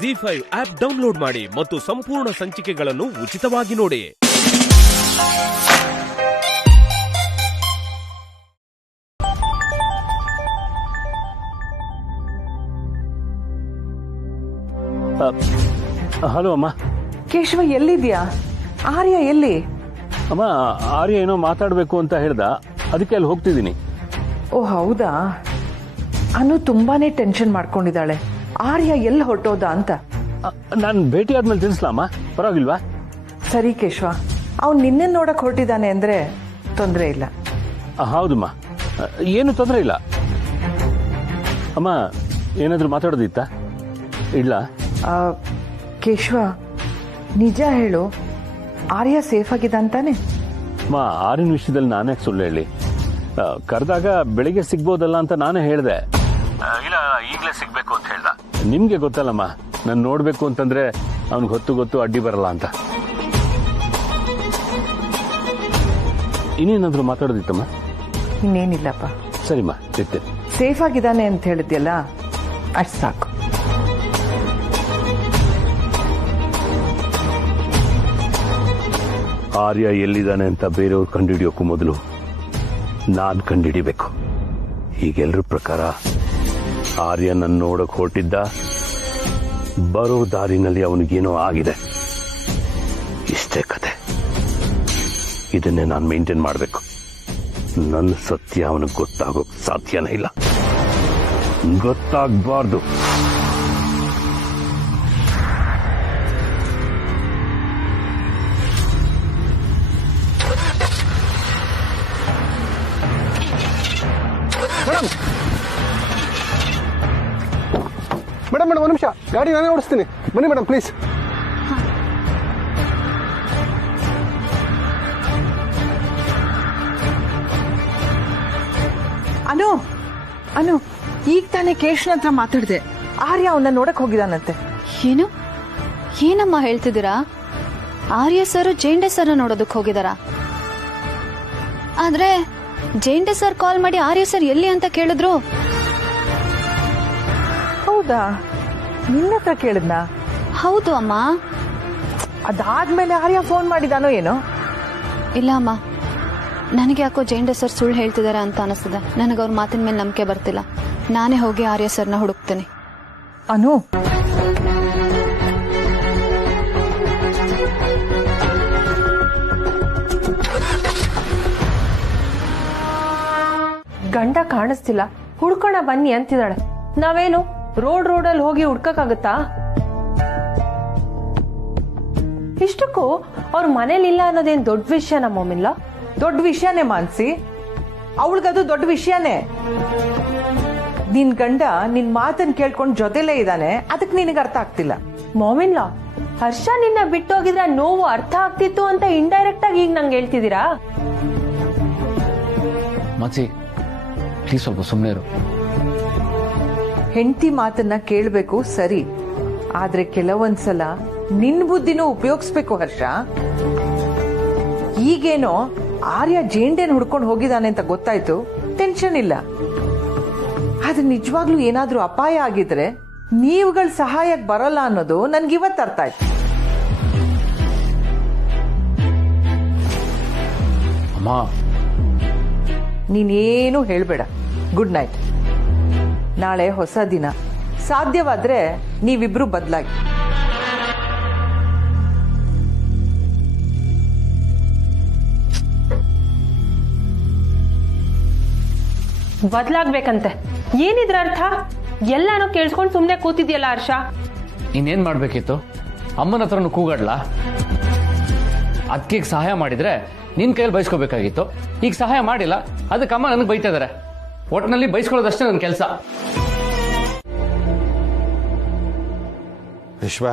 ZEE5 app download ಮಾಡಿ ಮತ್ತು ಸಂಪೂರ್ಣ ಸಂಚಿಕೆಗಳನ್ನು ಉಚಿತವಾಗಿ ನೋಡಿ. ಹಲೋ ಅಮ್ಮ. ಕೇಶವ ಎಲ್ಲಿದ್ಯಾ? ಆರ್ಯ ಎಲ್ಲಿ? ಅಮ್ಮ, ಆರ್ಯ ಏನೋ ಮಾತಾಡಬೇಕು ಅಂತ ಹೇಳ್ದ, ಅದಕ್ಕೆ ಅಲ್ಲಿ ಹೋಗ್ತಿದ್ದೀನಿ. ಓ ಹೌದಾ? ಅನು ತುಂಬಾನೇ ಟೆನ್ಷನ್ ಮಾಡ್ಕೊಂಡಿದ್ದಾಳೆ. ಆರ್ಯ ಎಲ್ಲಿ ಹೊರಟೋದ ಅಂತ. ನಾನು ಭೇಟಿ ಆದ್ಮೇಲೆ ತಿಳಿಸ್ಲಾಮ, ಪರವಾಗಿಲ್ವಾ? ಸರಿ ಕೇಶವ, ಅವ್ನು ನಿನ್ನೆ ನೋಡಕ್ ಹೊರಟಿದ್ದಾನೆ ಅಂದ್ರೆ ತೊಂದರೆ ಇಲ್ಲ. ಹೌದಮ್ಮ, ಏನು ತೊಂದರೆ ಇಲ್ಲ. ಅಮ್ಮ, ಏನಾದರೂ ಮಾತಾಡೋದಿತ್ತ? ಇಲ್ಲ ಕೇಶವ, ನಿಜ ಹೇಳು, ಆರ್ಯ ಸೇಫ್ ಆಗಿದ್ದಾನೆ? ಅಮ್ಮ, ಆರ್ಯನ ವಿಷಯದಲ್ಲಿ ನಾನೇ ಸುಳ್ಳು ಹೇಳಿ? ಕರೆದಾಗ ಬೆಳಿಗ್ಗೆ ಸಿಗ್ಬೋದಲ್ಲ ಅಂತ ನಾನೇ ಹೇಳಿದೆ. ಇಲ್ಲ, ಈಗಲೇ ಸಿಗ್ಬೇಕು ಅಂತ ಹೇಳ್ದ. ನಿಮ್ಗೆ ಗೊತ್ತಲ್ಲಮ್ಮ, ನಾನು ನೋಡ್ಬೇಕು ಅಂತಂದ್ರೆ ಅವ್ನಿಗೆ ಗೊತ್ತು ಅಡ್ಡಿ ಬರಲ್ಲ ಅಂತ. ಇನ್ನೇನಾದ್ರೂ ಮಾತಾಡೋದಿತ್ತಮ್ಮ? ಇನ್ನೇನಿಲ್ಲಪ್ಪ. ಸರಿಮ್ಮ, ಇರ್ತೇನೆ. ಸೇಫ್ ಆಗಿದ್ದಾನೆ ಅಂತ ಹೇಳಿದ್ಯಲ್ಲ, ಅಷ್ಟು ಸಾಕು. ಆರ್ಯ ಎಲ್ಲಿದ್ದಾನೆ ಅಂತ ಬೇರೆಯವ್ರು ಕಂಡುಹಿಡಿಯೋಕ್ಕೂ ಮೊದಲು ನಾನು ಕಂಡುಹಿಡಿಬೇಕು. ಹೀಗೆಲ್ಲರ ಪ್ರಕಾರ ಆರ್ಯ ನನ್ನ ನೋಡಕ್ ಹೊರಟಿದ್ದ, ಬರೋ ದಾರಿನಲ್ಲಿ ಅವನಿಗೇನೋ ಆಗಿದೆ. ಇಷ್ಟೇ ಕತೆ. ಇದನ್ನೇ ನಾನು ಮೇಂಟೈನ್ ಮಾಡಬೇಕು. ನನ್ನ ಸತ್ಯ ಅವನಿಗೆ ಗೊತ್ತಾಗೋಕ್ ಸಾಧ್ಯನೇ ಇಲ್ಲ, ಗೊತ್ತಾಗಬಾರ್ದು. ಮೇಡಮ್ ಒಂದು ನಿಮಿಷ, ಗಾಡಿ ನಾನೇ ಓಡಿಸ್ತೀನಿ, ಬನ್ನಿ ಮೇಡಮ್ ಪ್ಲೀಸ್. ಅನು ಈಗ ತಾನೇ ಕೇಶನ ಹತ್ರ ಮಾತಾಡಿದೆ. ಆರ್ಯ ಅವನ್ನ ನೋಡಕ್ ಹೋಗಿದಾನಂತೆ. ಏನು? ಏನಮ್ಮ ಹೇಳ್ತಿದ್ದೀರಾ? ಆರ್ಯ ಸರ್ ಜೇಂಡೆ ಸರ್ ನೋಡೋದಕ್ಕೆ ಹೋಗಿದಾರಾ? ಆದ್ರೆ ಜೇಂಡೆ ಸರ್ ಕಾಲ್ ಮಾಡಿ ಆರ್ಯ ಸರ್ ಎಲ್ಲಿ ಅಂತ ಕೇಳಿದ್ರು. ಹೌದಾ? ನಿನ್ನ ಹತ್ರ ಕೇಳಿದ್ನಾ? ಹೌದು ಅಮ್ಮ. ಅದಾದ್ಮೇಲೆ ಆರ್ಯ ಫೋನ್ ಮಾಡಿದಾನೋ ಏನೋ? ಇಲ್ಲ ಅಮ್ಮ, ನನಗೆ ಯಾಕೋ ಜೇಂಡೆ ಸರ್ ಸುಳ್ಳು ಹೇಳ್ತಿದಾರೆ ಅಂತ ಅನಿಸ್ತದೆ. ನನಗೆ ಅವ್ರ ಮಾತಿನ ಮೇಲೆ ನಂಬಿಕೆ ಬರ್ತಿಲ್ಲ. ನಾನೇ ಹೋಗಿ ಆರ್ಯ ಸರ್ನ ಹುಡುಕ್ತೇನೆ. ಅನು, ಗಂಡ ಕಾಣಿಸ್ತಿಲ್ಲ, ಹುಡ್ಕೋಣ ಬನ್ನಿ ಅಂತಿದ್ದಾಳೆ. ನಾವೇನು ರೋಡಲ್ಲಿ ಹೋಗಿ ಹುಡ್ಕಕ್ಕಾಗತ್ತಾ? ಇಷ್ಟಕ್ಕೂ ಅವ್ರ ಮನೇಲಿಲ್ಲ ಅನ್ನೋದೇನ್ ದೊಡ್ಡ ವಿಷಯ ನಮ್ಮಮ್ಮಿಲ್ಲ. ದೊಡ್ಡ ವಿಷಯನೇ ಮಾನ್ಸಿ, ಅವಳಿಗದು ದೊಡ್ಡ ವಿಷಯನೇ. ನಿನ್ ಗಂಡ ನಿನ್ ಮಾತನ್ನ ಕೇಳ್ಕೊಂಡು ಜೊತೆಲೇ ಇದ್ದಾನೆ, ಅದಕ್ಕೆ ನಿನಗೆ ಅರ್ಥ ಆಗ್ತಿಲ್ಲ. ಮಾಮಿನ್ಲ, ಹರ್ಷ ನಿನ್ನ ಬಿಟ್ಟೋಗಿದ್ರೆ ನೋವು ಅರ್ಥ ಆಗ್ತಿತ್ತು ಅಂತ ಇಂಡೈರೆಕ್ಟ್ ಆಗಿ ಈಗ ನಂಗೆ ಹೇಳ್ತಿದ್ದೀರಾ? ಮಚ್ಚಿ ಪ್ಲೀಸ್ ಸ್ವಲ್ಪ ಸುಮ್ಮನೆ ಇರು. ಹೆಂಡತಿ ಮಾತನ್ನ ಕೇಳಬೇಕು ಸರಿ, ಆದ್ರೆ ಕೆಲವೊಂದ್ಸಲ ನಿನ್ ಬುದ್ಧಿನೂ ಉಪಯೋಗಿಸ್ಬೇಕು ಹರ್ಷ. ಈಗೇನೋ ಆರ್ಯ ಜೇಂಡೇನ್ ಹುಡ್ಕೊಂಡು ಹೋಗಿದ್ದಾನೆ ಅಂತ ಗೊತ್ತಾಯ್ತು, ಟೆನ್ಷನ್ ಇಲ್ಲ. ಆದ್ರೆ ನಿಜವಾಗ್ಲೂ ಏನಾದ್ರೂ ಅಪಾಯ ಆಗಿದ್ರೆ ನೀವುಗಳ ಸಹಾಯಕ್ಕೆ ಬರಲ್ಲ ಅನ್ನೋದು ನನ್ಗಿವತ್ತು ಅರ್ಥ ಆಯ್ತು. ಅಮ್ಮ, ನೀನೇನು ಹೇಳ್ಬೇಡ. Good night. ನಾಳೆ ಹೊಸ ದಿನ, ಸಾಧ್ಯವಾದ್ರೆ ನೀವಿಬ್ರು ಬದಲಾಗಿ. ಬದ್ಲಾಗ್ಬೇಕಂತೆ ಏನಿದ್ರ ಅರ್ಥ? ಎಲ್ಲಾನು ಕೇಳಿಸ್ಕೊಂಡು ಸುಮ್ನೆ ಕೂತಿದ್ಯಲ್ಲ ಹರ್ಷ. ಇನ್ನೇನ್ ಮಾಡ್ಬೇಕಿತ್ತು? ಅಮ್ಮನ ಹತ್ರನು ಕೂಗಾಡ್ಲಾ? ಅದಕ್ಕೆ ಸಹಾಯ ಮಾಡಿದ್ರೆ ನಿನ್ ಕೈಯಲ್ಲಿ ಬಯಸ್ಕೋಬೇಕಾಗಿತ್ತು. ಈಗ ಸಹಾಯ ಮಾಡಿಲ್ಲ, ಅದಕ್ಕೆ ಅಮ್ಮ ನನಗೆ ಬೈತಾ ಇದಾರೆ. ಒಟ್ಟಿನಲ್ಲಿ ಬಯಸ್ಕೊಳ್ಳೋದಷ್ಟೇ ನನ್ನ ಕೆಲಸ. ವಿಶ್ವ,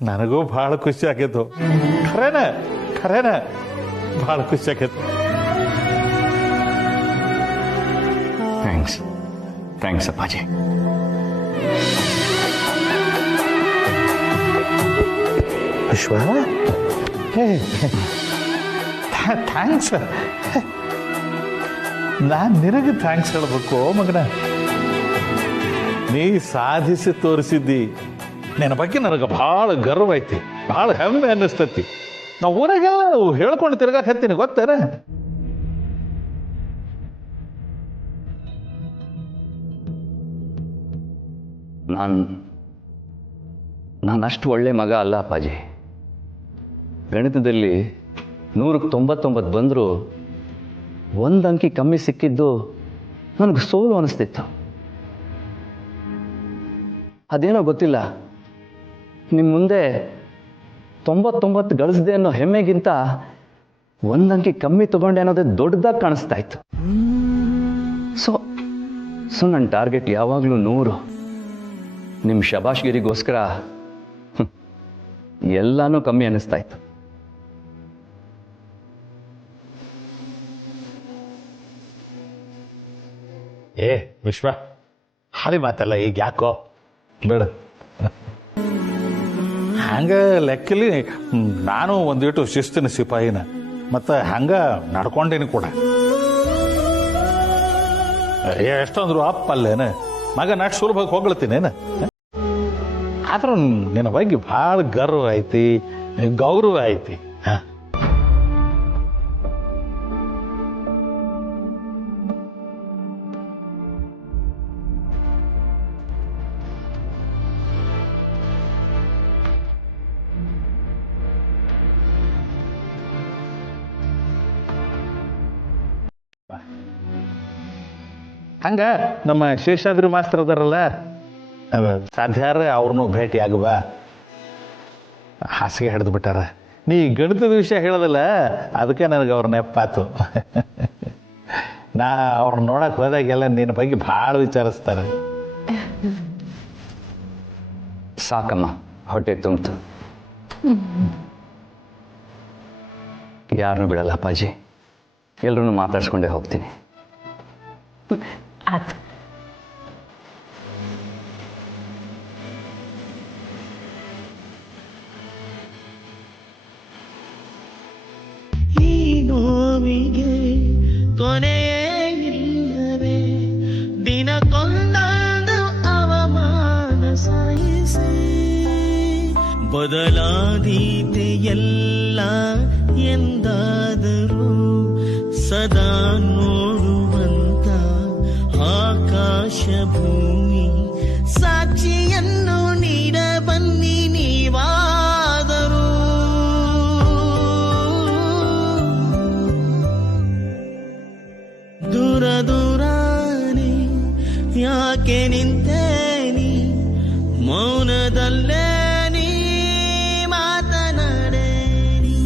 ನನಗೂ ಬಹಳ ಖುಷಿ ಆಕೈತು. ಖರೇನ ಬಹಳ ಖುಷಿ ಆಕೈತು. ಥ್ಯಾಂಕ್ಸ್ ಅಪ್ಪಾಜಿ. ವಿಶ್ವ, ಥ್ಯಾಂಕ್ಸ್. ನಾನು ನಿನಗೆ ಥ್ಯಾಂಕ್ಸ್ ಹೇಳ್ಬೇಕು ಮಗನ. ನೀ ಸಾಧಿಸಿ ತೋರಿಸಿದ್ದಿ. ನಿನ್ನ ಬಗ್ಗೆ ನನಗೆ ಭಾಳ ಗರ್ವ ಐತಿ, ಭಾಳ ಹೆಮ್ಮೆ ಅನ್ನಿಸ್ತತಿ. ನಾವು ಊರಾಗೆಲ್ಲ ಹೇಳ್ಕೊಂಡು ತಿರ್ಗಾಕ್ ಹತ್ತೀನಿ ಗೊತ್ತೇನ? ನಾನು ಅಷ್ಟು ಒಳ್ಳೆ ಮಗ ಅಲ್ಲ ಅಪ್ಪಾಜಿ. ಗಣಿತದಲ್ಲಿ 100ಕ್ಕೆ 99 ಬಂದರೂ ಒಂದು ಅಂಕಿ ಕಮ್ಮಿ ಸಿಕ್ಕಿದ್ದು ನನಗೆ ಸೋಲು ಅನಿಸ್ತಿತ್ತು. ಅದೇನೋ ಗೊತ್ತಿಲ್ಲ, ನಿಮ್ಮ ಮುಂದೆ 99 ಗಳಿಸಿದೆ ಅನ್ನೋ ಹೆಮ್ಮೆಗಿಂತ ಒಂದು ಅಂಕಿ ಕಮ್ಮಿ ತಗೊಂಡೆ ಅನ್ನೋದೇ ದೊಡ್ಡದಾಗಿ ಕಾಣಿಸ್ತಾ ಇತ್ತು. ಸೊ ನನ್ನ ಟಾರ್ಗೆಟ್ ಯಾವಾಗಲೂ 100. ನಿಮ್ಮ ಶಬಾಷ್ಗಿರಿಗೋಸ್ಕರ ಎಲ್ಲಾನು ಕಮ್ಮಿ ಅನ್ನಿಸ್ತಾ ಇತ್ತು. ಏ ವಿಶ್ವ, ಹಾಲಿ ಮಾತಲ್ಲ ಈಗ ಯಾಕೋ ಬೇಡ. ಹಂಗ ಲೆಕ್ಕಲಿ ನಾನು ಒಂದಿಟ್ಟು ಶಿಸ್ತಿನ ಸಿಪಾಯಿನ, ಮತ್ತು ಹಂಗ ನಡ್ಕೊಂಡೇನಿ ಕೂಡ. ಎಷ್ಟೊಂದ್ರು ಅಪ್ಪಲ್ಲೇನ ಮಗ, ನಾಟ್ ಸುಲಭವಾಗಿ ಹೋಗ್ಲತ್ತೀನೇನ. ಆದ್ರೂ ನಿನ್ನ ಬಗ್ಗೆ ಭಾಳ ಗರ್ವ ಐತಿ, ಗೌರವ ಐತಿ. ಹಂಗ ನಮ್ಮ ಶೇಷಾದ್ರಿ ಮಾಸ್ತರ್ ಅದಾರಲ್ಲ, ಸಾಧ್ಯಾರ ಅವ್ರನ್ನೂ ಭೇಟಿ ಆಗುವ ಹಾಸಿಗೆ ಹಿಡಿದು ಬಿಟ್ಟಾರ. ನೀ ಗಣಿತದ ವಿಷಯ ಹೇಳೋದಲ್ಲ, ಅದಕ್ಕೆ ನನಗೆ ಅವ್ರ ನೆಪ್ಪಾತು. ನಾ ಅವ್ರನ್ನ ನೋಡಕ್ಕೆ ಹೋದಾಗೆಲ್ಲ ನಿನ್ನ ಬಗ್ಗೆ ಭಾಳ ವಿಚಾರಿಸ್ತಾರೆ. ಸಾಕಮ್ಮ, ಹೊಟ್ಟೆ ತುಂಬಿತು. ಯಾರನ್ನೂ ಬಿಡಲ್ಲ ಅಪ್ಪಾಜಿ, ಎಲ್ಲರೂ ಮಾತಾಡ್ಸ್ಕೊಂಡೇ ಹೋಗ್ತೀನಿ. ಆಯ್ತು. ಈ ನೋವಿಗೆ ಕೊನೆಯೇ ಇಲ್ಲವೇ, ದಿನಕ್ಕೊಂದೊಂದು ಅವಮಾನ ಸಹಿಸಿ ಬದಲಾದೀತೆ ಎಲ್ಲ ಎಂದಾದರೂ ಸದಾ ನೋಡುವಂತ ಆಕಾಶ ಭೂಮಿ ಸಾಕ್ಷಿಯನ್ನು ನೀಡ ಬನ್ನಿ ನೀವಾದರೂ. ದೂರ ದೂರಾನೆ ಯಾಕೆ ನಿಂತೇನಿ, ಮೌನದಲ್ಲೇ ನೀ ಮಾತನಾಡೇನಿ.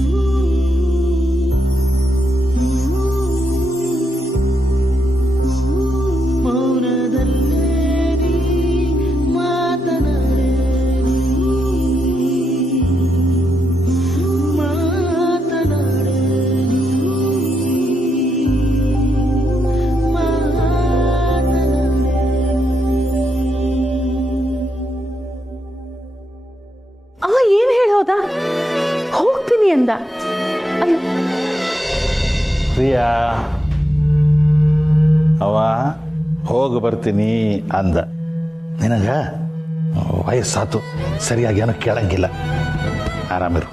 ಮೌನದಲ್ಲೇ ನೀ ಮಾತನಾಡೇನಿ. ಅವ ಏನ್ ಹೇಳೋದ? ಹೋಗ್ತೀನಿ ಅಂದ. ಪ್ರಿಯಾ, ಅವ ಹೋಗಿ ಬರ್ತೀನಿ ಅಂದ. ನಿನಗ ವಯಸ್ಸಾತು, ಸರಿಯಾಗಿ ಏನೋ ಕೇಳಂಗಿಲ್ಲ. ಆರಾಮಿರು.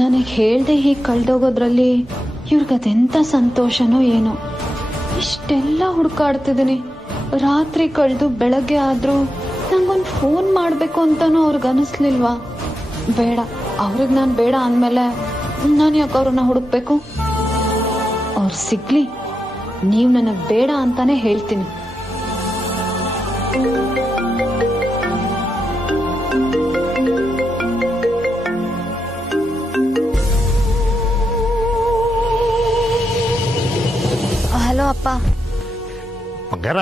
ನನಗೆ ಹೇಳ್ದೆ ಹೀಗೆ ಕಳ್ದೋಗೋದ್ರಲ್ಲಿ ಇವ್ರಿಗದೆಂಥ ಸಂತೋಷನೋ ಏನೋ. ಇಷ್ಟೆಲ್ಲ ಹುಡುಕಾಡ್ತಿದ್ದೀನಿ, ರಾತ್ರಿ ಕಳೆದು ಬೆಳಗ್ಗೆ ಆದರೂ ನಂಗೊಂದು ಫೋನ್ ಮಾಡಬೇಕು ಅಂತನೂ ಅವ್ರಿಗೆ ಅನಿಸ್ಲಿಲ್ವಾ? ಬೇಡ, ಅವ್ರಿಗೆ ನಾನು ಬೇಡ ಅಂದಮೇಲೆ ನಾನು ಯಾಕೆ ಅವ್ರನ್ನ ಹುಡುಕ್ಬೇಕು? ಅವ್ರು ಸಿಗ್ಲಿ, ನೀವು ನನಗೆ ಬೇಡ ಅಂತಾನೆ ಹೇಳ್ತೀನಿ. ಹಲೋ ಅಪ್ಪ. ಬಂಗಾರ,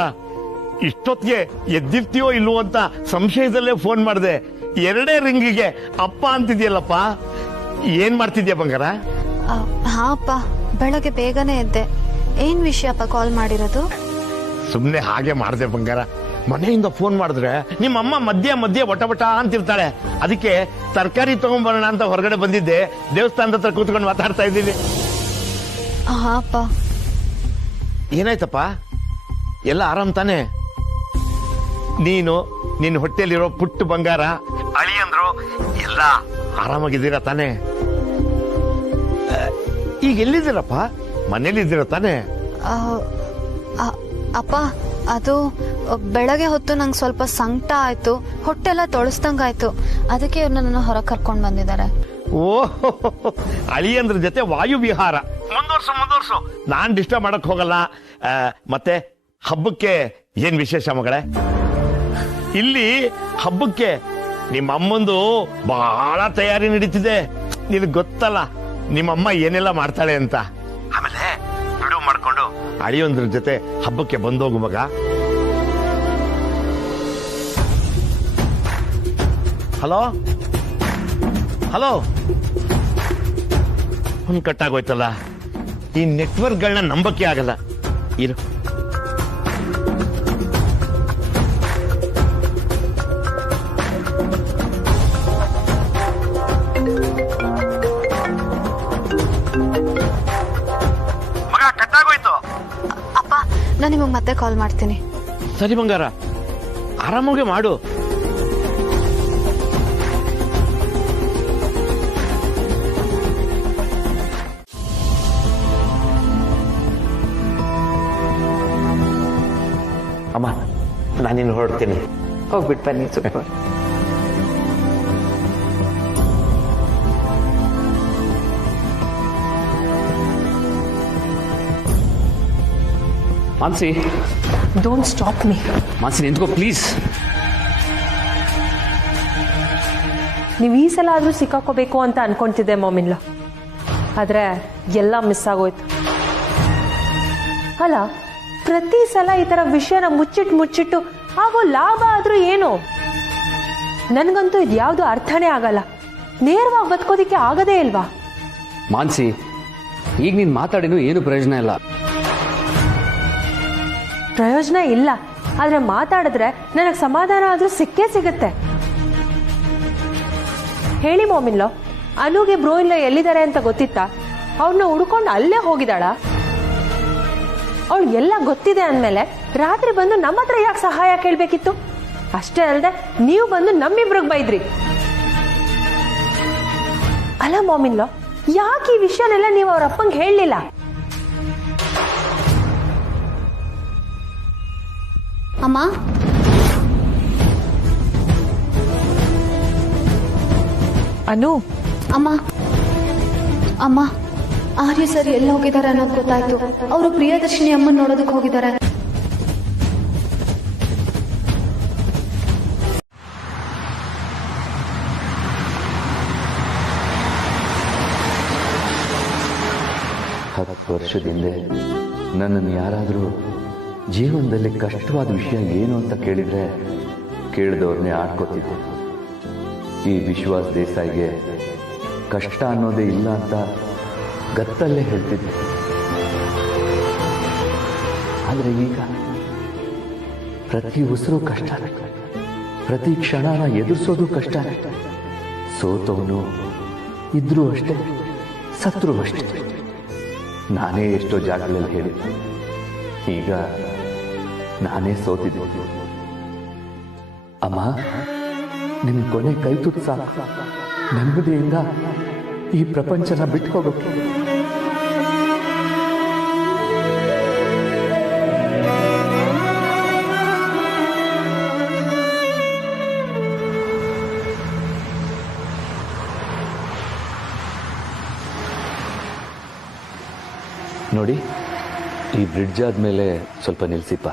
ಇಷ್ಟೊತ್ತಿಗೆ ಎದ್ದಿರ್ತೀಯೋ ಇಲ್ವೋ ಅಂತ ಸಂಶಯದಲ್ಲೇ ಫೋನ್ ಮಾಡಿದೆ. 2 ರಿಂಗಿಗೆ ಅಪ್ಪ ಅಂತಿದ್ಯಲ್ಲಪ್ಪ, ಏನ್ ಮಾಡ್ತಿದ್ಯಾ ಬಂಗಾರ? ಹಾ ಅಪ್ಪ, ಬೆಳಗ್ಗೆ ಬೇಗನೆ ಎದ್ದೆ. ಏನ್ ವಿಷಯಪ್ಪ ಕಾಲ್ ಮಾಡಿರೋದು? ಸುಮ್ಮನೆ ಹಾಗೆ ಮಾಡಿದೆ ಬಂಗಾರ. ಮನೆಯಿಂದ ಫೋನ್ ಮಾಡಿದ್ರೆ ನಿಮ್ಮಮ್ಮ ಮಧ್ಯೆ ಮಧ್ಯೆ ವಟ ಅಂತಿರ್ತಾಳೆ. ಅದಕ್ಕೆ ತರಕಾರಿ ತಗೊಂಡ್ಬರೋಣ ಅಂತ ಹೊರಗಡೆ ಬಂದಿದ್ದೆ. ದೇವಸ್ಥಾನದ ಹತ್ರ ಕೂತ್ಕೊಂಡು ಮಾತಾಡ್ತಾ ಇದ್ದೀನಿ. ಅಪ್ಪ. ಏನಾಯ್ತಪ್ಪ? ಎಲ್ಲ ಆರಾಮ್ ತಾನೆ? ನೀನು ನಿನ್ನ ಹೊಟ್ಟೆಲಿರೋ ಪುಟ್ಟು ಬಂಗಾರ ಅಳಿಯಂದ್ರು ಎಲ್ಲ ಆರಾಮಾಗಿದ್ದೀರಾ ತಾನೆ? ಈಗ ಎಲ್ಲಿದ್ದೀರಪ್ಪ? ಮನೇಲಿದ್ದೀರ ತಾನೆ? ಅಪ್ಪ, ಅದು ಬೆಳಗ್ಗೆ ಹೊತ್ತು ನಂಗೆ ಸ್ವಲ್ಪ ಸಂಕಟ ಆಯ್ತು, ಹೊಟ್ಟೆಲ್ಲ ತೊಳಸ್ದಂಗಾಯ್ತು. ಅದಕ್ಕೆ ಇವ್ರು ನನ್ನನ್ನು ಹೊರ ಕರ್ಕೊಂಡು ಬಂದಿದ್ದಾರೆ. ಓಹ್, ಅಳಿಯಂದ್ರ ಜೊತೆ ವಾಯು ವಿಹಾರ ಮುಂದುವರ್ಸು. ನಾನ್ ಡಿಸ್ಟರ್ಬ್ ಮಾಡಕ್ ಹೋಗಲ್ಲ. ಮತ್ತೆ ಹಬ್ಬಕ್ಕೆ ಏನ್ ವಿಶೇಷ ಮಗಳೇ? ಇಲ್ಲಿ ಹಬ್ಬಕ್ಕೆ ನಿಮ್ಮ ಅಮ್ಮಂದು ಬಹಳ ತಯಾರಿ ನಡೀತಿದೆ. ನಿನಗೆ ಗೊತ್ತಲ್ಲ ನಿಮ್ಮಮ್ಮ ಏನೆಲ್ಲ ಮಾಡ್ತಾಳೆ ಅಂತ. ಆಮೇಲೆ ವಿಡಿಯೋ ಮಾಡ್ಕೊಂಡು ಅಳಿಯಂದ್ರ ಜೊತೆ ಹಬ್ಬಕ್ಕೆ ಬಂದೋಗು ಮಗ. ಹಲೋ ಫೋನ್ ಕಟ್ಟಾಗೋಯ್ತಲ್ಲ. ಈ ನೆಟ್ವರ್ಕ್ಗಳನ್ನ ನಂಬಕ್ಕೆ ಆಗಲ್ಲ. ಇರು, ಮಗ ಕಟ್ಟಾಗೋಯ್ತು. ಅಪ್ಪ, ನಾನು ನಿಮಗೆ ಮತ್ತೆ ಕಾಲ್ ಮಾಡ್ತೀನಿ. ಸರಿ ಬಂಗಾರ, ಆರಾಮಾಗಿ ಮಾಡು. ಅಮ್ಮ, ನಾನಿನ್ನು ಹೊರಡ್ತೀನಿ. ಹೋಗ್ಬಿಟ್ಟು ಬನ್ನಿ ಸ್ವಲ್ಪ. Mansi, don't stop me. Mansi ನಿಂತ್ಕೋ ಪ್ಲೀಸ್. ನೀವು ಈ ಸಲ ಆದ್ರೂ ಸಿಕ್ಕಾಕೋಬೇಕು ಅಂತ ಅನ್ಕೊಂತಿದ್ದೆ ಮೊಮಿನ್ಲ, ಆದ್ರೆ ಎಲ್ಲ ಮಿಸ್ ಆಗೋಯ್ತು. ಅಲ್ಲ, ಪ್ರತಿ ಸಲ ಈ ತರ ವಿಷಯನ ಮುಚ್ಚಿಟ್ಟು ಆಗೋ ಲಾಭ ಆದ್ರೂ ಏನು? ನನ್ಗಂತೂ ಇದು ಯಾವ್ದು ಅರ್ಥನೇ ಆಗಲ್ಲ. ನೇರವಾಗಿ ಬದುಕೋದಿಕ್ಕೆ ಆಗದೇ ಇಲ್ವಾ? ಮಾನ್ಸಿ, ಈಗ ನೀನ್ ಮಾತಾಡಿನೂ ಏನು ಪ್ರಯೋಜನ ಇಲ್ಲ. ಪ್ರಯೋಜನ ಇಲ್ಲ, ಆದ್ರೆ ಮಾತಾಡಿದ್ರೆ ನನಗೆ ಸಮಾಧಾನ ಆದ್ರೂ ಸಿಕ್ಕೇ ಸಿಗುತ್ತೆ. ಹೇಳಿ ಮೊಮಿನ್ಲೋ, ಅನುಗೆ ಬ್ರೋಯಿನ್ಲ ಎಲ್ಲಿದ್ದಾರೆ ಅಂತ ಗೊತ್ತಿತ್ತಾ? ಅವ್ರನ್ನ ಹುಡ್ಕೊಂಡು ಅಲ್ಲೇ ಹೋಗಿದ್ದಾಳ? ಅವಳು ಎಲ್ಲ ಗೊತ್ತಿದೆ ಅಂದ್ಮೇಲೆ ರಾತ್ರಿ ಬಂದು ನಮ್ಮ ಹತ್ರ ಯಾಕೆ ಸಹಾಯ ಕೇಳ್ಬೇಕಿತ್ತು? ಅಷ್ಟೇ ಅಲ್ಲದೆ ನೀವು ಬಂದು ನಮ್ಮಿಬ್ರಿಗೆ ಬೈದ್ರಿ. ಅಲ್ಲ ಮೊಮಿನ್ಲೋ, ಯಾಕೆ ಈ ವಿಷಯನೆಲ್ಲ ನೀವು ಅವ್ರ ಅಪ್ಪಂಗೆ ಹೇಳಲಿಲ್ಲ? ಅಮ್ಮ, ಅನು, ಅಮ್ಮ, ಅಮ್ಮ, ಆರ್ಯ ಸರ್ ಎಲ್ಲಿ ಹೋಗಿದ್ದಾರೆ ಅನ್ನೋದು ಗೊತ್ತಾಯ್ತು. ಅವರು ಪ್ರಿಯದರ್ಶಿನಿ ಅಮ್ಮನ ನೋಡೋದಕ್ಕೆ ಹೋಗಿದ್ದಾರೆ. ಹತ್ತು ವರ್ಷದ ಹಿಂದೆ ನನ್ನನ್ನು ಯಾರಾದರೂ ಜೀವನದಲ್ಲಿ ಕಷ್ಟವಾದ ವಿಷಯ ಏನು ಅಂತ ಕೇಳಿದ್ರೆ ಕೇಳಿದವ್ರನ್ನೇ ಆಡ್ಕೋತಿದ್ದೆ. ಈ ವಿಶ್ವಾಸ್ ದೇಸಾಯಿಗೆ ಕಷ್ಟ ಅನ್ನೋದೇ ಇಲ್ಲ ಅಂತ ಗತ್ತಲ್ಲೇ ಹೇಳ್ತಿದ್ದೆ. ಆದರೆ ಈಗ ಪ್ರತಿ ಉಸಿರು ಕಷ್ಟ, ಪ್ರತಿ ಕ್ಷಣನ ಎದುರಿಸೋದು ಕಷ್ಟ. ಸೋತವನು ಇದ್ರೂ ಅಷ್ಟೇ, ಸತ್ರು ಅಷ್ಟೇ. ನಾನೇ ಎಷ್ಟೋ ಜಾಗಗಳಲ್ಲಿ ಹೇಳಿದ್ದೆ, ಈಗ ನಾನೇ ಸೋತಿದ್ದೆ. ಅಮ್ಮ, ನಿನ್ನ ಕೊನೆ ಕೈ ತುತ್ತು ಸಾಕು. ನೆಮ್ಮದಿಯಿಂದ ಈ ಪ್ರಪಂಚನ ಬಿಟ್ಕೋಬೇಕು. ನೋಡಿ, ಈ ಬ್ರಿಡ್ಜ್ ಆದ್ಮೇಲೆ ಸ್ವಲ್ಪ ನಿಲ್ಸಿಪ್ಪ.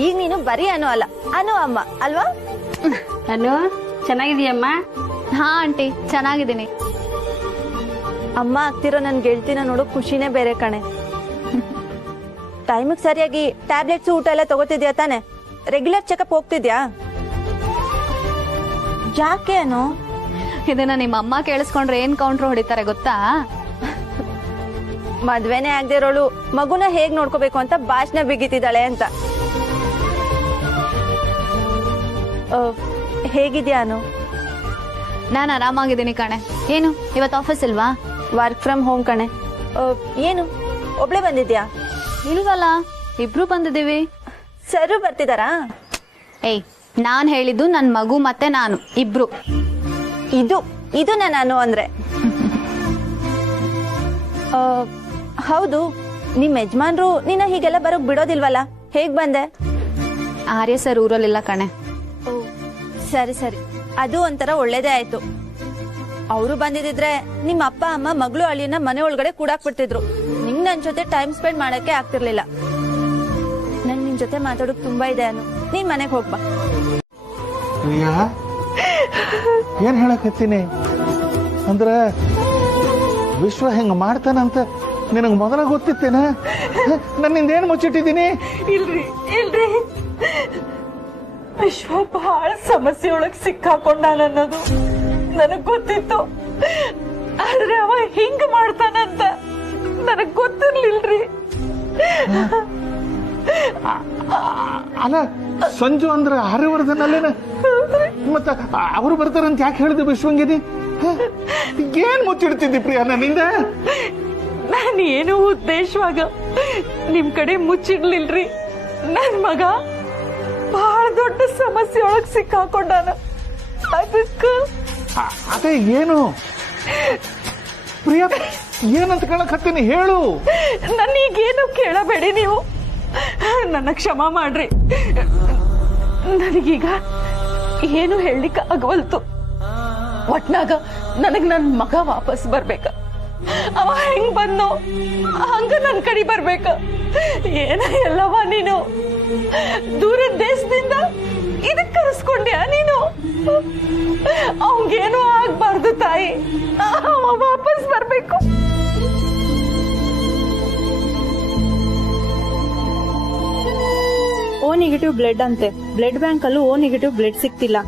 ಈಗ ನೀನು ಬರೀ ಅನು ಅಲ್ಲ, ಅನು ಅಮ್ಮ ಅಲ್ವಾ? ಅನು ಚೆನ್ನಾಗಿದೀಯಮ್ಮ? ಹಾ ಆಂಟಿ, ಚೆನ್ನಾಗಿದ್ದೀನಿ. ಅಮ್ಮ ಆಗ್ತಿರೋ ನನ್ ಗೆಳ್ತಿನ ನೋಡೋ ಖುಷಿನೇ ಬೇರೆ ಕಣೆ. ಟೈಮಿಗೆ ಸರಿಯಾಗಿ ಟ್ಯಾಬ್ಲೆಟ್ಸ್ ಊಟ ಎಲ್ಲ ತಗೋತಿದ್ಯಾ ತಾನೆ? ರೆಗ್ಯುಲರ್ ಚೆಕಪ್ ಹೋಗ್ತಿದ್ಯಾ? ಯಾಕೆ ಅನು? ಇದನ್ನ ನಿಮ್ಮ ಅಮ್ಮ ಕೇಳಿಸ್ಕೊಂಡ್ರೆ ಏನ್ ಕೌಂಟ್ರ್ ಹೊಡಿತಾರೆ ಗೊತ್ತಾ? ಮದ್ವೆನೇ ಆಗದೆ ಇರೋಳು ಮಗುನ ಹೇಗ್ ನೋಡ್ಕೋಬೇಕು ಅಂತ ಭಾಷಣ ಬಿಗಿತಿದ್ದಾಳೆ ಅಂತ. ಹೇಗಿದ್ಯಾ ಅನು? ನಾನು ಆರಾಮಾಗಿದ್ದೀನಿ ಕಣೆ. ಏನು ಇವತ್ತು ಆಫೀಸ್ ಇಲ್ವಾ? ವರ್ಕ್ ಫ್ರಮ್ ಹೋಮ್ ಕಣೆ. ಏನು ಒಬ್ಳೆ ಬಂದಿದ್ಯಾ? ಇಲ್ವಲ್ಲ, ಇಬ್ರು ಬಂದಿದ್ದೀವಿ. ಸರ್ ಬರ್ತಿದಾರಾ? ಏಯ್, ನಾನ್ ಹೇಳಿದ್ದು ನನ್ ಮಗು ಮತ್ತೆ ನಾನು ಇಬ್ರು. ಇದು ನಾನು ಅಂದ್ರೆ. ಹೌದು, ನಿಮ್ ಯಜಮಾನ್ರು ನಿನ್ನ ಹೀಗೆಲ್ಲ ಬರೋಕ್ ಬಿಡೋದಿಲ್ವಲ್ಲ, ಹೇಗ್ ಬಂದೆ? ಆರ್ಯ ಸರ್ ಊರಲ್ಲಿಲ್ಲ ಕಣೆ. ಸರಿ ಸರಿ, ಅದು ಒಂಥರ ಒಳ್ಳೇದೇ ಆಯ್ತು. ಅವರು ಬಂದಿದ್ರೆ ನಿಮ್ಮ ಅಪ್ಪ ಅಮ್ಮ ಮಗಳು ಅಳಿಯನ್ನ ಮನೆ ಒಳಗಡೆ ಕೂಡಾಕ್ಬಿಡ್ತಿದ್ರು. ನಿಂಗ್ ನನ್ ಜೊತೆ ಟೈಮ್ ಸ್ಪೆಂಡ್ ಮಾಡಕ್ಕೆ ಆಗ್ತಿರ್ಲಿಲ್ಲ. ನಂಗ್ ನಿನ್ ಜೊತೆ ಮಾತಾಡೋಕ್ ತುಂಬಾ ಇದೆ ಅನು, ನೀನ್ ಮನೆಗ್ ಹೋಗ್ಬಾ. ಪ್ರಿಯಾ, ಏನ್ ಹೇಳಕತ್ತೀನಿ ಅಂದ್ರ ವಿಶ್ವ ಹೆಂಗ ಮಾಡ್ತಾನಂತ ನಿನಗ್ ಮೊದಲ ಗೊತ್ತಿತ್ತೇನ? ನನ್ನಿಂದ ಏನ್ ಮುಚ್ಚಿಟ್ಟಿದ್ದೀನಿ? ಇಲ್ರಿ ವಿಶ್ವ ಬಹಳ ಸಮಸ್ಯೆ ಒಳಗ್ ಸಿಕ್ಕಾಕೊಂಡಾನನ್ನೋದು ನನಗ್ ಗೊತ್ತಿತ್ತು. ಆದ್ರೆ ಅವ ಹಿಂಗ್ ಮಾಡ್ತಾನಂತ ನನಗ್ ಗೊತ್ತಿರ್ಲಿಲ್ರಿ. ಅಲ್ಲ, ಸಂಜು ಅಂದ್ರ ಆರ್ಯವರ್ಧನ್ ಅಲ್ಲೇನ? ಮತ್ತ ಅವ್ರು ಬರ್ತಾರಂತ ಯಾಕೆ ಹೇಳಿದೆ ವಿಶ್ವಂಗಿನಿ? ಏನ್ ಮುಚ್ಚಿಡ್ತಿದ್ದಿ ಪ್ರಿಯಾ ನನ್ನಿಂದ? ನಾನು ಏನು ಉದ್ದೇಶವಾಗ ನಿಮ್ ಕಡೆ ಮುಚ್ಚಿಡ್ಲಿಲ್ರಿ. ನನ್ ಮಗ ಬಹಳ ದೊಡ್ಡ ಸಮಸ್ಯೆ ಒಳಗ್ ಸಿಕ್ಕಾಕೊಂಡಾನ. ಅದಕ್ಕ ಅದೇ ಏನು ಪ್ರಿಯಾ, ಏನಂತ ಕೇಳಕತ್ತೀನಿ ಹೇಳು. ನನಗೇನು ಕೇಳಬೇಡಿ ನೀವು, ನನ್ನ ಕ್ಷಮ ಮಾಡ್ರಿ. ನನಗೀಗ ಏನು ಹೇಳಲಿಕ್ಕೆ ಆಗವಲ್ತು. ಒಟ್ನಾಗ ನನಗ್ ನನ್ ಮಗ ವಾಪಸ್ ಬರ್ಬೇಕ. ಅವ ಹೆಂಗ್ ಬಂದು ಹಂಗ ನನ್ ಕಡೆ ಬರ್ಬೇಕ. ಏನ ಎಲ್ಲವ ನೀನು ದೂರದ ದೇಶದಿಂದ ಇದಕ್ ಕರೆಸ್ಕೊಂಡ್ಯಾ ನೀನು? ಅವಂಗೇನು ಆಗ್ಬಾರ್ದು ತಾಯಿ, ಅವ ವಾಪಸ್ ಬರ್ಬೇಕು. ಓ ನೆಗೆಟಿವ್ ಬ್ಲಡ್ ಅಂತೆ. ಬ್ಲಡ್ ಬ್ಯಾಂಕ್ ಅಲ್ಲೂ ಓ ನೆಗೆಟಿವ್ ಬ್ಲಡ್ ಸಿಗ್ತಿಲ್ಲ.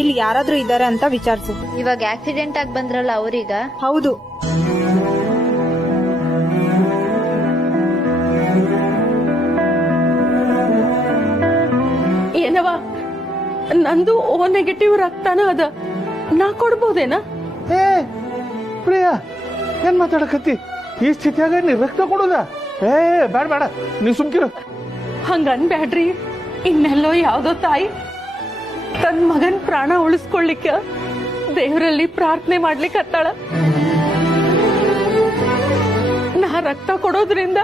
ಇಲ್ಲಿ ಯಾರಾದ್ರೂ ಇದಾರೆ ಅಂತ ವಿಚಾರಿಸು. ಇವಾಗ ಆಕ್ಸಿಡೆಂಟ್ ಆಗಿ ಬಂದ್ರಲ್ಲ ಅವ್ರೀಗ? ಹೌದು. ಏನವ, ನಂದು ಓ ನೆಗೆಟಿವ್ ರಕ್ತನ ಅದ, ನಾ ಕೊಡ್ಬೋದೇನ? ಏ ಪ್ರಿಯಾ, ಏನ್ ಮಾತಾಡಕತ್ತಿ? ಈ ಸ್ಥಿತಿಯಾಗ ನೀ ರಕ್ತ ಕೊಡೋದ? ಏ ಬೇಡ ಬೇಡ, ನೀ ಸುಮ್ಕಿರು. ಹಂಗನ್ಬ್ಯಾಡ್ರಿ. ಇನ್ನೆಲ್ಲೋ ಯಾವ್ದೋ ತಾಯಿ ತನ್ ಮಗನ್ ಪ್ರಾಣ ಉಳಿಸ್ಕೊಳ್ಳಿಕ್ಕ ದೇವರಲ್ಲಿ ಪ್ರಾರ್ಥನೆ ಮಾಡ್ಲಿಕ್ಕೆ ಹತ್ತಾಳ. ನಾ ರಕ್ತ ಕೊಡೋದ್ರಿಂದ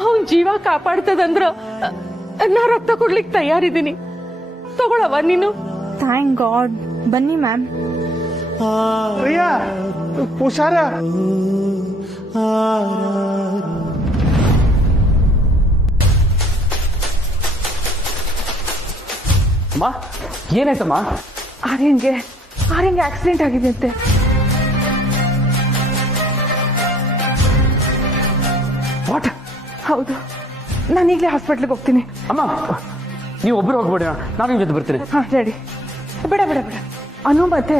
ಅವನ್ ಜೀವ ಕಾಪಾಡ್ತದಂದ್ರ ನಾ ರಕ್ತ ಕೊಡ್ಲಿಕ್ ತಯಾರಿದ್ದೀನಿ. ತಗೊಳವ ನೀನು? Thank god. ಬನ್ನಿ ಮ್ಯಾಮ್. ಪ್ರಿಯಾ ಹುಷಾರ. ಅಮ್ಮ, ಏನಾಯ್ತಮ್ಮ? ಆರ್ಯನ್ಗೆ ಆಕ್ಸಿಡೆಂಟ್ ಆಗಿದೆ ಅಂತೆ. ವಾಟ್? ಹೌದು, ನಾನೀಗ್ಲೇ ಹಾಸ್ಪಿಟ್ಲಿಗೆ ಹೋಗ್ತೀನಿ. ಅಮ್ಮ, ನೀವು ಒಬ್ರು ಹೋಗ್ಬೇಡಿ, ನಾನು ನಿಮ್ ಜೊತೆ ಬರ್ತೀನಿ. ಹಾ ರೆಡಿ. ಬೇಡ ಬೇಡ ಬೇಡ. ಅನು ಮತ್ತೆ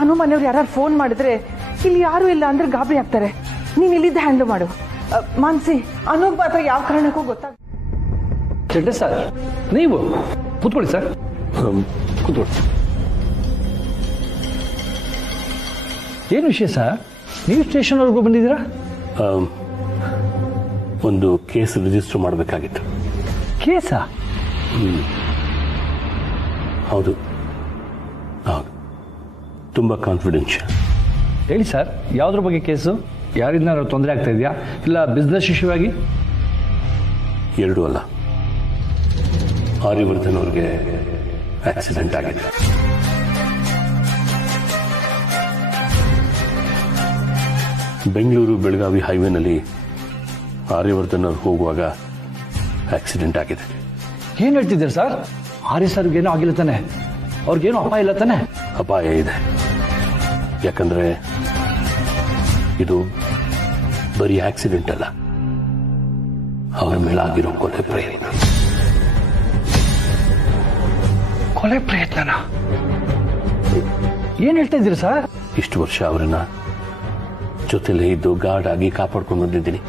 ಅನು ಮನೆಯವ್ರು ಯಾರು ಫೋನ್ ಮಾಡಿದ್ರೆ ಇಲ್ಲಿ ಯಾರು ಇಲ್ಲ ಅಂದ್ರೆ ಗಾಬರಿ ಆಗ್ತಾರೆ. ನೀನ್ ಇಲ್ಲಿದ್ದ ಹ್ಯಾಂಡಲ್ ಮಾಡು. ಮಾನ್ಸಿ, ಅನು ಮಾತ್ರ ಯಾವ ಕಾರಣಕ್ಕೂ ಗೊತ್ತಾಗ. ಚಂದ್ರ ಸರ್, ನೀವು ಕೂತ್ಕೊಳ್ಳಿ ಸರ್. ಕೂತ್ಕೊಳ್ಳಿ. ಏನು ವಿಷಯ ಸರ್? ನೀವು ಸ್ಟೇಷನ್ವರೆಗೂ ಬಂದಿದ್ದೀರಾ? ಒಂದು ಕೇಸ್ ರಿಜಿಸ್ಟರ್ ಮಾಡಬೇಕಾಗಿತ್ತು. ಕೇಸಾ? ಹೌದು ಹೌದು, ತುಂಬ ಕಾನ್ಫಿಡೆನ್ಷಿಯಲ್. ಹೇಳಿ ಸರ್, ಯಾವುದ್ರ ಬಗ್ಗೆ ಕೇಸು? ಯಾರಿಂದ ತೊಂದರೆ ಆಗ್ತಾ ಇದೆಯಾ, ಇಲ್ಲ ಬಿಸ್ನೆಸ್ ಇಶ್ಯೂ ಆಗಿ? ಎರಡೂ ಅಲ್ಲ, ಆರ್ಯವರ್ಧನ್ ಅವ್ರಿಗೆ ಆಕ್ಸಿಡೆಂಟ್ ಆಗಿದೆ. ಬೆಂಗಳೂರು ಬೆಳಗಾವಿ ಹೈವೇನಲ್ಲಿ ಆರ್ಯವರ್ಧನ್ ಅವ್ರು ಹೋಗುವಾಗ ಆಕ್ಸಿಡೆಂಟ್ ಆಗಿದೆ. ಏನು ಹೇಳ್ತಿದ್ದೀರಿ ಸರ್? ಆರ್ಯ ಸರ್ಗೇನೋ ಆಗಿಲ್ಲ ತಾನೆ? ಅವ್ರಿಗೇನು ಅಪಾಯ ಇಲ್ಲ ತಾನೆ? ಅಪಾಯ ಇದೆ. ಯಾಕಂದ್ರೆ ಇದು ಬರೀ ಆಕ್ಸಿಡೆಂಟ್ ಅಲ್ಲ, ಅವರ ಮೇಲೆ ಆಗಿರೋ ಕೊಲೆ ಪ್ರಯತ್ನ. ಕೊಲೆ ಪ್ರಯತ್ನನಾ? ಏನ್ ಹೇಳ್ತಾ ಇದ್ದೀರಿ ಸರ್? ಇಷ್ಟು ವರ್ಷ ಅವರನ್ನ ಜೊತೆಲೇ ಇದ್ದು ಗಾರ್ಡ್ ಆಗಿ ಕಾಪಾಡ್ಕೊಂಡು ಬಂದಿದ್ದೀನಿ.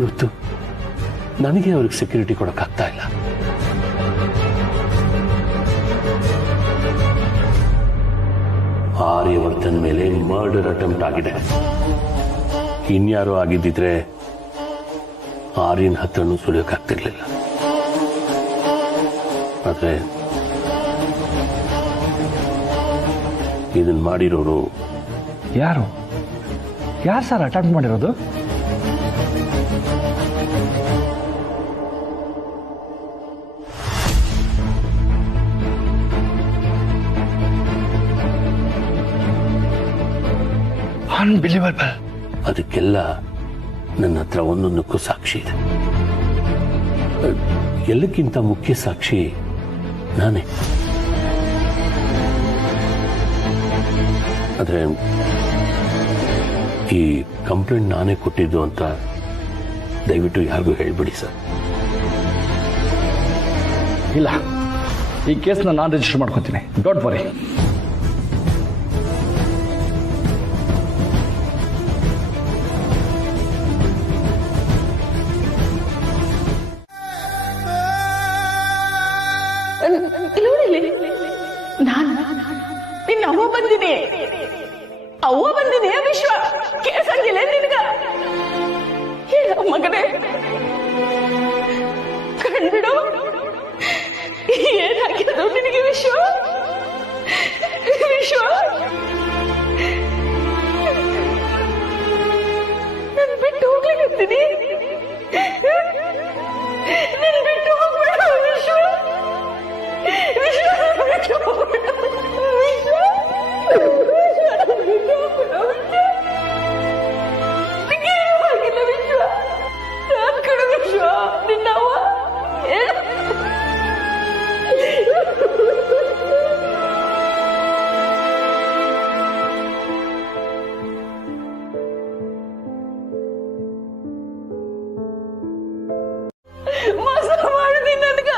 ಇವತ್ತು ನನಗೆ ಅವ್ರಿಗೆ ಸೆಕ್ಯೂರಿಟಿ ಕೊಡಕ್ಕಾಗ್ತಾ ಇಲ್ಲ. ಆರ್ಯವರ್ಧನ್ ಮೇಲೆ ಮರ್ಡರ್ ಅಟೆಂಪ್ಟ್ ಆಗಿದೆ. ಇನ್ಯಾರೋ ಆಗಿದ್ದಿದ್ರೆ ಆರ್ಯನ್ ಹತ್ರನೂ ಸುಳಿಯೋಕ್ಕಾಗ್ತಿರ್ಲಿಲ್ಲ. ಆದ್ರೆ ಇದನ್ನ ಮಾಡಿರೋರು ಯಾರು ಸರ್ ಅಟೆಂಪ್ಟ್ ಮಾಡಿರೋದು? ಅನ್ಬಿಲಿವಬಲ್. ಅದಕ್ಕೆಲ್ಲ ನನ್ನ ಹತ್ರ ಒಂದೊಂದಕ್ಕೂ ಸಾಕ್ಷಿ ಇದೆ. ಎಲ್ಲಕ್ಕಿಂತ ಮುಖ್ಯ ಸಾಕ್ಷಿ ನಾನೇ. ಆದ್ರೆ ಈ ಕಂಪ್ಲೇಂಟ್ ನಾನೇ ಕೊಟ್ಟಿದ್ದು ಅಂತ ದಯವಿಟ್ಟು ಯಾರಿಗೂ ಹೇಳ್ಬಿಡಿ ಸರ್. ಇಲ್ಲ, ಈ ಕೇಸ್ನ ನಾನು ರಿಜಿಸ್ಟರ್ ಮಾಡ್ಕೊತೀನಿ. Don't worry. ನಿನ್ನ ಅವ್ವ ಬಂದಿನಿ, ವಿಶ್ವ ಕೇಳ್ಸಂಗಿಲ್ಲ ನಿನ್ಗ? ಹೇಳ ಮಗನೇ, ಕಂಡು ಏನಾಗಿರೋದು ನಿನಗೆ? ವಿಶ್ವ ನನ್ ಬಿಟ್ಟು ಹೋಗ್ಲಿಕ್ಕಂತೀನಿ. ನಿನ್ ಬಿಟ್ಟು ಹೋಗ್ಬೇಡ ವಿಶ್ವ. ನಿನ್ನವ್ವ ಮೋಸ ಮಾಡಿದಿ ನನ್ಗ.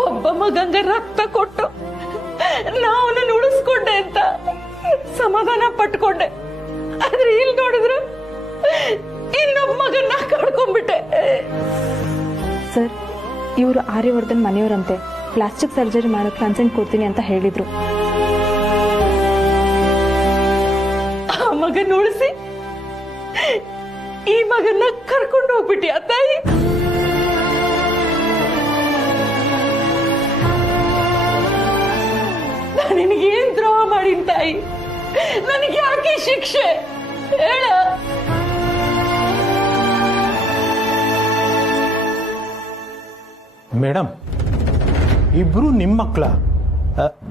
ಒಬ್ಬ ಮಗಂಗ ರಕ್ತ ಕೊಟ್ಟು ನಾವನ್ನ ಉಳಿಸ್ಕೊಂಡೆ ಅಂತ ಸಮಾಧಾನ ಪಟ್ಕೊಂಡೆ. ಆದ್ರೆ ಇಲ್ಲಿ ನೋಡಿದ್ರು ಇನ್ನೊಬ್ಬ ಮಗನ್ನ ಕಳ್ಕೊಂಡ್ಬಿಟ್ಟೆ. ಸರ್, ಇವರು ಆರ್ಯವರ್ಧನ್ ಮನೆಯವರಂತೆ. ಪ್ಲಾಸ್ಟಿಕ್ ಸರ್ಜರಿ ಮಾಡಕ್ ಕನ್ಸೆಂಟ್ ಕೊಡ್ತೀನಿ ಅಂತ ಹೇಳಿದ್ರು. ಆ ಮಗನ ಉಳಿಸಿ ಈ ಮಗನ್ನ ಕರ್ಕೊಂಡು ಹೋಗ್ಬಿಟ್ಟಿ ಆ ತಾಯಿ. ನಿನಗೇನ್ ದ್ರೋಹ ಮಾಡಿನ ತಾಯಿ? ನನಗೆ ಯಾಕೆ ಶಿಕ್ಷೆ ಹೇಳ? ಮೇಡಮ್, ಇಬ್ರು ನಿಮ್ಮ ಮಕ್ಕಳ?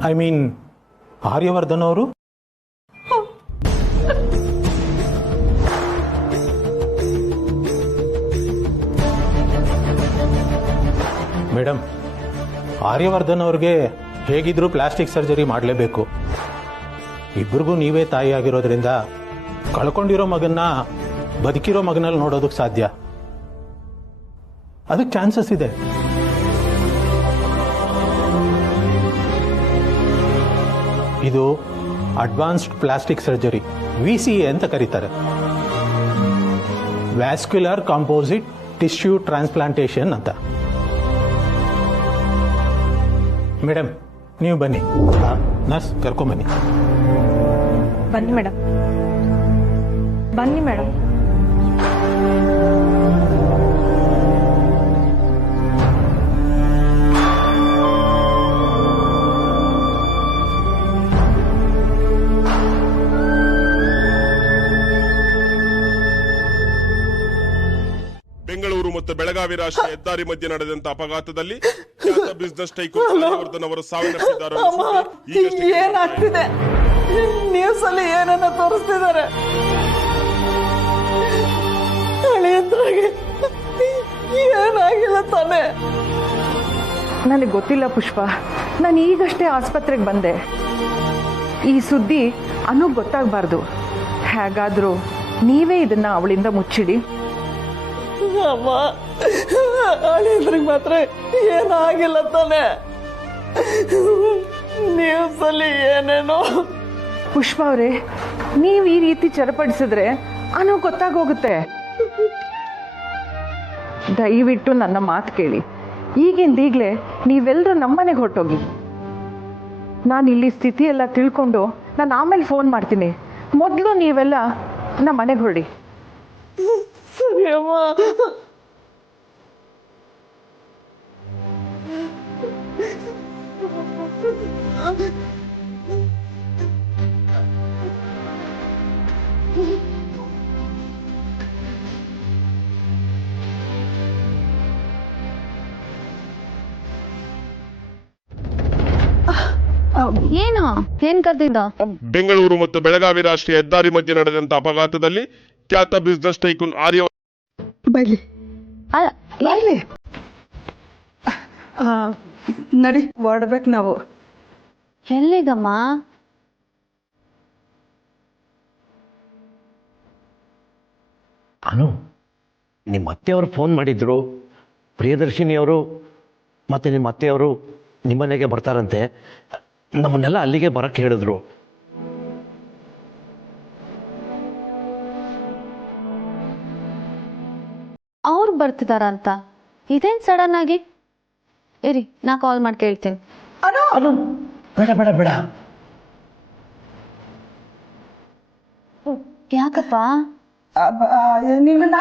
ಐ ಮೀನ್ ಆರ್ಯವರ್ಧನ್ ಅವರು? ಮೇಡಮ್, ಆರ್ಯವರ್ಧನ್ ಅವ್ರಿಗೆ ಹೇಗಿದ್ರು ಪ್ಲಾಸ್ಟಿಕ್ ಸರ್ಜರಿ ಮಾಡಲೇಬೇಕು. ಇಬ್ಬರಿಗೂ ನೀವೇ ತಾಯಿ ಆಗಿರೋದ್ರಿಂದ ಕಳ್ಕೊಂಡಿರೋ ಮಗನ್ನ ಬದುಕಿರೋ ಮಗನಲ್ಲಿ ನೋಡೋದಕ್ಕೆ ಸಾಧ್ಯ. ಅದಕ್ಕೆ ಚಾನ್ಸಸ್ ಇದೆ. ಇದು ಅಡ್ವಾನ್ಸ್ಡ್ ಪ್ಲಾಸ್ಟಿಕ್ ಸರ್ಜರಿ, VCA ಅಂತ ಕರೀತಾರೆ. ವ್ಯಾಸ್ಕ್ಯುಲರ್ ಕಾಂಪೋಸಿಟ್ ಟಿಶ್ಯೂ ಟ್ರಾನ್ಸ್ಪ್ಲಾಂಟೇಶನ್ ಅಂತ. ಮೇಡಮ್, ನೀವು ಬನ್ನಿ. ನರ್ಸ್ ಕರ್ಕೊಂಬನ್ನಿ. ಬನ್ನಿ ಮೇಡಮ್. ಬೆಂಗಳೂರು ಮತ್ತು ಬೆಳಗಾವಿ ರಾಷ್ಟ್ರೀಯ ಹೆದ್ದಾರಿ ಮಧ್ಯೆ ನಡೆದಂತ ಅಪಘಾತದಲ್ಲಿ ಖ್ಯಾತ ಬಿಸಿನೆಸ್ ಟೈಕೂನ್ ಆರ್ಯವರ್ಧನ್ ಅವರು ಸಾವನ್ನಪ್ಪಿದ್ದಾರೆ. ಏನಾಗ್ತಿದೆ? ನ್ಯೂಸ್ ಅಲ್ಲಿ ಏನನ್ನ ತೋರಿಸ್ತಿದ್ದಾರೆ. ಅಳಿಯಂದ್ರಾಗೆ ಏನಾಗಿಲ್ಲ ತಾನೆ? ನನಗೆ ಗೊತ್ತಿಲ್ಲ ಪುಷ್ಪ, ನಾನು ಈಗಷ್ಟೇ ಆಸ್ಪತ್ರೆಗೆ ಬಂದೆ. ಈ ಸುದ್ದಿ ಅನುಗ್ ಗೊತ್ತಾಗಬಾರ್ದು. ಹೇಗಾದ್ರೂ ನೀವೇ ಇದನ್ನ ಅವಳಿಂದ ಮುಚ್ಚಿಡಿ. ಅಮ್ಮ, ಅಳಿಯಂದ್ರಿಗೆ ಮಾತ್ರ ಏನಾಗಿಲ್ಲ ತಾನೆ? ನ್ಯೂಸ್ ಅಲ್ಲಿ ಏನೇನೋ. ಪುಷ್ಪ ಅವರೇ, ನೀವು ಈ ರೀತಿ ಚರಪಡಿಸಿದ್ರೆ ಅನು ಗೊತ್ತಾಗೋಗುತ್ತೆ. ದಯವಿಟ್ಟು ನನ್ನ ಮಾತು ಕೇಳಿ. ಈಗಿಂದೀಗಲೇ ನೀವೆಲ್ಲರೂ ನಮ್ಮನೆಗೆ ಹೊರಟೋಗಿ. ನಾನು ಇಲ್ಲಿ ಸ್ಥಿತಿ ಎಲ್ಲ ತಿಳ್ಕೊಂಡು ನಾನು ಆಮೇಲೆ ಫೋನ್ ಮಾಡ್ತೀನಿ. ಮೊದಲು ನೀವೆಲ್ಲ ನಮ್ಮ ಮನೆಗೆ ಹೊರಡಿ. ಸರಿ ಅಮ್ಮ. ಏನು ಏನ್ ಕರ್ದಿದ್ದ? ಬೆಂಗಳೂರು ಮತ್ತು ಬೆಳಗಾವಿ ರಾಷ್ಟ್ರೀಯ ಹೆದ್ದಾರಿ ಮಧ್ಯೆ ನಡೆದಂತ ಅಪಘಾತದಲ್ಲಿ ಖ್ಯಾತ ಬಿಸಿನೆಸ್ ಟೈಕೂನ್ ಆರ್ಯ ನಡಿ ಹೊರಡ್ಬೇಕು ನಾವು. ಎಲ್ಲಿಗಮ್ಮ? ಅನು, ನಿಮ್ಮ ಅತ್ತೆಯವರು ಫೋನ್ ಮಾಡಿದ್ರು. ಪ್ರಿಯದರ್ಶಿನಿಯವರು ಮತ್ತೆ ನಿಮ್ಮ ಅತ್ತೆಯವರು ನಿಮ್ಮನೆಗೆ ಬರ್ತಾರಂತೆ. ನಮ್ಮನ್ನೆಲ್ಲ ಅಲ್ಲಿಗೆ ಬರಕ್ಕೆ ಹೇಳಿದ್ರು. ಅವ್ರು ಬರ್ತಿದಾರಂತ? ಇದೇನ್ ಸಡನ್ ಆಗಿ? ಇರಿ, ನಾ ಕಾಲ್ ಮಾಡಿ ಕೇಳ್ತೀನಿ. ಬೇಡ ಬೇಡ ಬೇಡ. ಯಾಕಪ್ಪ? ನಿನ್ನ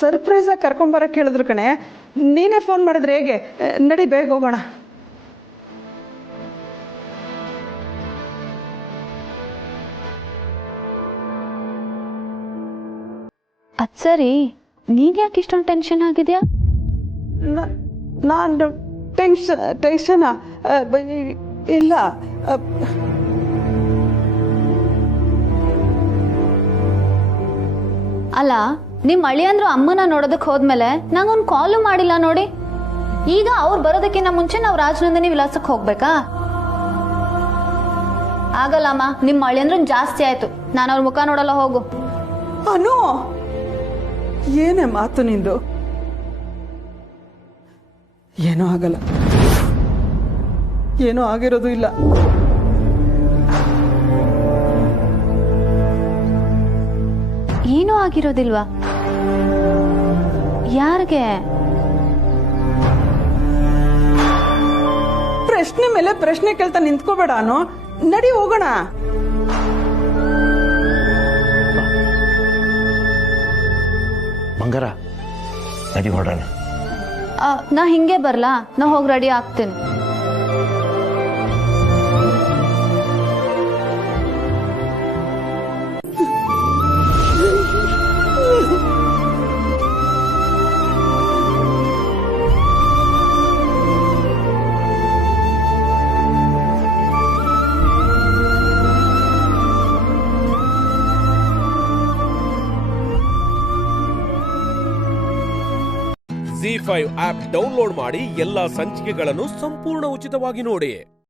ಸರ್ಪ್ರೈಸ್ ಆಗಿ ಕರ್ಕೊಂಡ್ ಬರಕ್ ಹೇಳಿದ್ರು ಕಣೆ. ನೀನೇ ಫೋನ್ ಮಾಡಿದ್ರೆ ಹೇಗೆ? ನಡಿ, ಬೇಗ ಹೋಗೋಣ. ಅದ್ ಸರಿ, ನೀನ್ ಯಾಕೆ ಇಷ್ಟೊಂದು ಟೆನ್ಷನ್ ಆಗಿದ್ಯಾ? ನಾನು ಟೆನ್ಷನ್ ಇಲ್ಲ. ಅಲ್ಲ, ನಿಮ್ ಅಳಿಯಂದ್ರು ಅಮ್ಮನ ನೋಡೋದಕ್ ಹೋದ್ಮೇಲೆ ನಂಗೊಂದು ಕಾಲು ಮಾಡಿಲ್ಲ ನೋಡಿ. ಈಗ ಅವ್ರು ಬರೋದಕ್ಕಿಂತ ಮುಂಚೆ ನಾವು ರಾಜನಂದಿನಿ ವಿಲಾಸಕ್ಕೆ ಹೋಗ್ಬೇಕಾ? ಆಗಲ್ಲಮ್ಮ, ನಿಮ್ ಅಳಿಯಂದ್ರು ಜಾಸ್ತಿ ಆಯ್ತು. ನಾನು ಅವ್ರ ಮುಖ ನೋಡಲ್ಲ, ಹೋಗು. ಅನು, ಏನೇ ಮಾತು ನಿಂದು? ಏನೂ ಆಗಲ್ಲ, ಏನೂ ಆಗಿರೋದು ಇಲ್ಲ. ಏನೂ ಆಗಿರೋದಿಲ್ವಾ? ಯಾರಿಗೆ? ಪ್ರಶ್ನೆ ಮೇಲೆ ಪ್ರಶ್ನೆ ಕೇಳ್ತಾ ನಿಂತ್ಕೋಬೇಡ ಅನು. ನಡಿ, ಹೋಗೋಣ. ಮಂಗಾರ, ನಡಿ ಹೊರಡೋಣ. ನಾ ಹಿಂಗೆ ಬರ್ಲಾ? ನಾ ಹೋಗಿ ರೆಡಿ ಆಗ್ತೀನಿ. ZEE5 ಆಪ್ ಡೌನ್ಲೋಡ್ ಮಾಡಿ ಎಲ್ಲಾ ಸಂಚಿಕೆಗಳನ್ನು ಸಂಪೂರ್ಣ ಉಚಿತವಾಗಿ ನೋಡಿ.